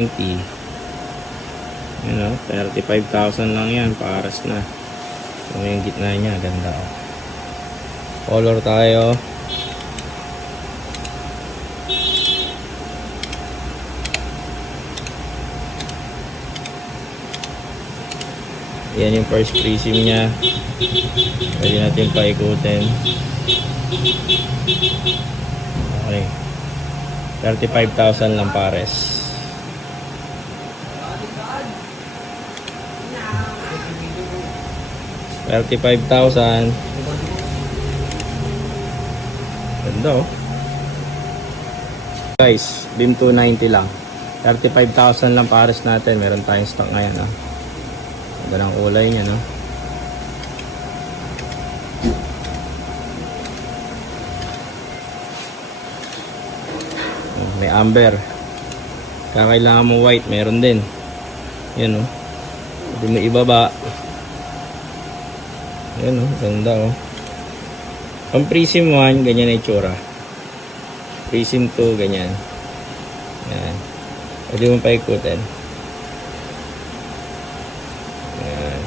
90. You know, 35,000 lang yan, paras na. So, yung gitna niya, ganda. Color tayo. Yan yung first prism niya. Pwede natin paikutin. Okay. 35,000 lang pares. $35,000. Ganda oh. Guys, beam 290 lang. 35,000 lang pares natin. Meron tayong stock ngayon ah. Ganda ng kulay niya no. May amber. Kailangan mo white, meron din. Yan oh. Hindi mo ibaba. Yan oh, ganda oh. Ang prism 1, ganyan na itsura. Prism 2, ganyan. Yan. Pwede mo paikutin. Yan.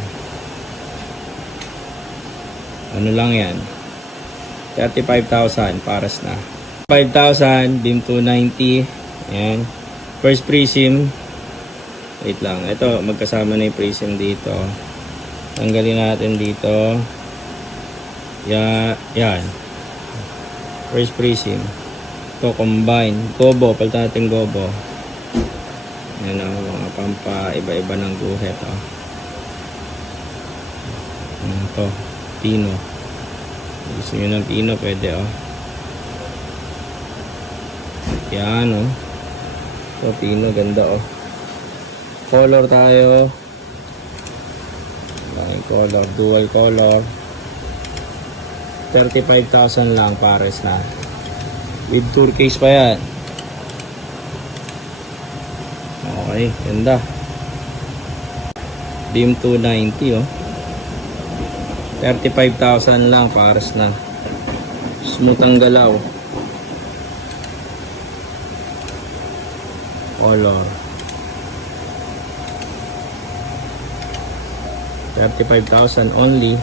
Ano lang yan? 35,000 paras na. 5,000, beam 290. Ayan. First prism. Wait lang. Ito, magkasama na yung prism dito. Tanggalin natin dito. Yan. First prism. Ito, combine. Gobo. Palitan natin gobo. Yan o. Mga pampa iba-iba ng guhit. O. Ito. Pino. Gusto nyo ng pino, pwede o. Yan o. So, pino, ganda o. Color tayo. Color, dual color. 35,000 lang pares na. With turquoise pa yan. Okay, ganda. Beam 290 oh. 35,000 lang pares na. Smooth ang galaw. Color 35,000 only.